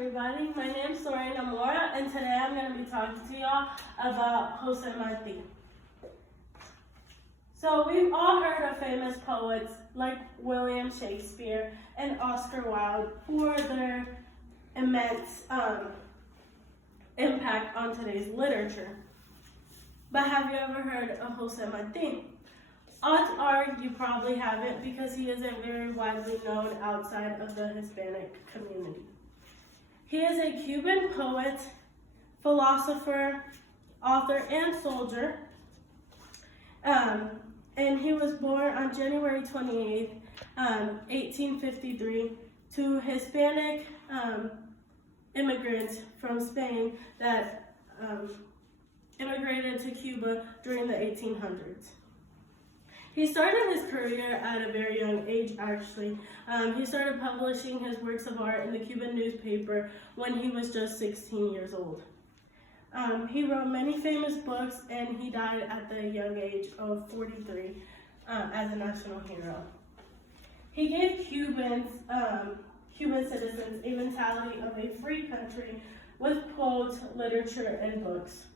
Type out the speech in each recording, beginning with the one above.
everybody. My name is Lorena Mora, and today I'm going to be talking to y'all about José Marti. So we've all heard of famous poets like William Shakespeare and Oscar Wilde for their immense impact on today's literature. But have you ever heard of José Marti? Odds are you probably haven't, because he isn't very widely known outside of the Hispanic community. He is a Cuban poet, philosopher, author, and soldier. And he was born on January 28th, 1853, to Hispanic immigrants from Spain that immigrated to Cuba during the 1800s. He started his career at a very young age, actually. He started publishing his works of art in the Cuban newspaper when he was just 16 years old. He wrote many famous books, and he died at the young age of 43 as a national hero. He gave Cuban citizens a mentality of a free country with quotes, literature, and books.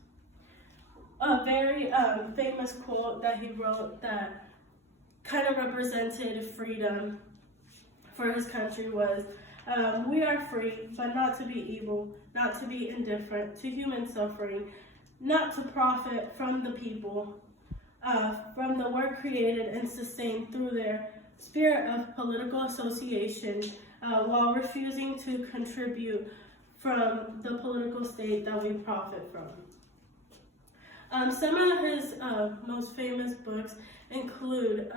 A very famous quote that he wrote that kind of represented freedom for his country was, "We are free, but not to be evil, not to be indifferent to human suffering, not to profit from the people, from the work created and sustained through their spirit of political association, while refusing to contribute from the political state that we profit from." Some of his most famous books include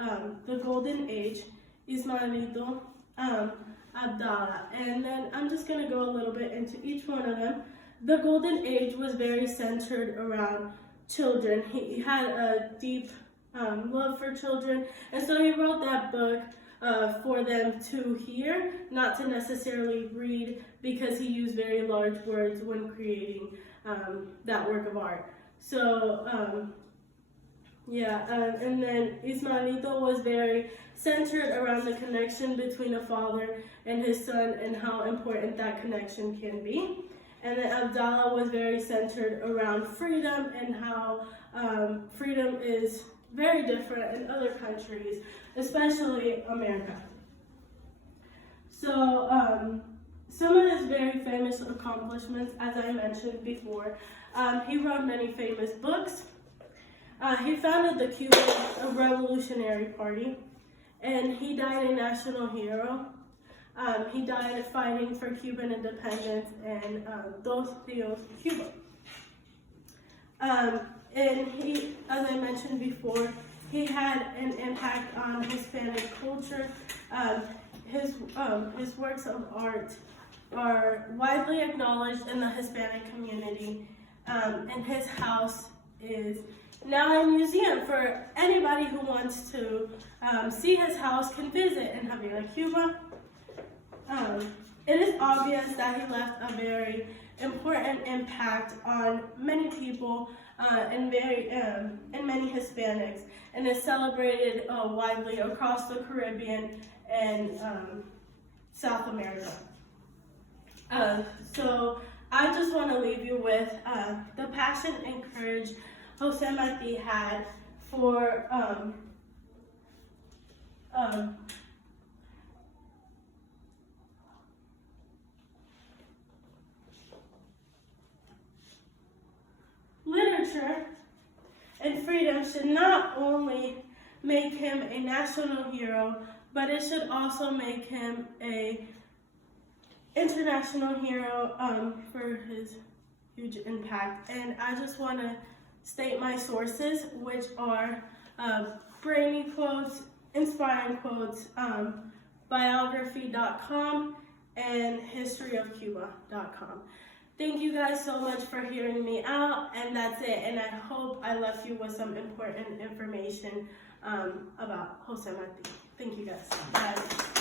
The Golden Age, Ismaelito, Abdallah, and then I'm just going to go a little bit into each one of them. The Golden Age was very centered around children. He had a deep love for children, and so he wrote that book for them to hear, not to necessarily read, because he used very large words when creating that work of art. So, and then Ismaelito was very centered around the connection between a father and his son and how important that connection can be. And then Abdallah was very centered around freedom and how freedom is very different in other countries, especially America. So, some of his very famous accomplishments, as I mentioned before, he wrote many famous books. He founded the Cuban Revolutionary Party, and he died a national hero. He died fighting for Cuban independence and Dos Rios, Cuba. And he, as I mentioned before, he had an impact on Hispanic culture. His works of art are widely acknowledged in the Hispanic community, and his house is now a museum for anybody who wants to see his house, can visit in Havana, Cuba. It is obvious that he left a very important impact on many people and many Hispanics, and is celebrated widely across the Caribbean and South America. So I just want to leave you with the passion and courage José Marti had for literature and freedom should not only make him a national hero, but it should also make him a international hero for his huge impact. And I just want to state my sources, which are brainy quotes, inspiring quotes, biography.com, and historyofcuba.com. Thank you guys so much for hearing me out, and that's it. And I hope I left you with some important information about José Marti. Thank you guys. Bye.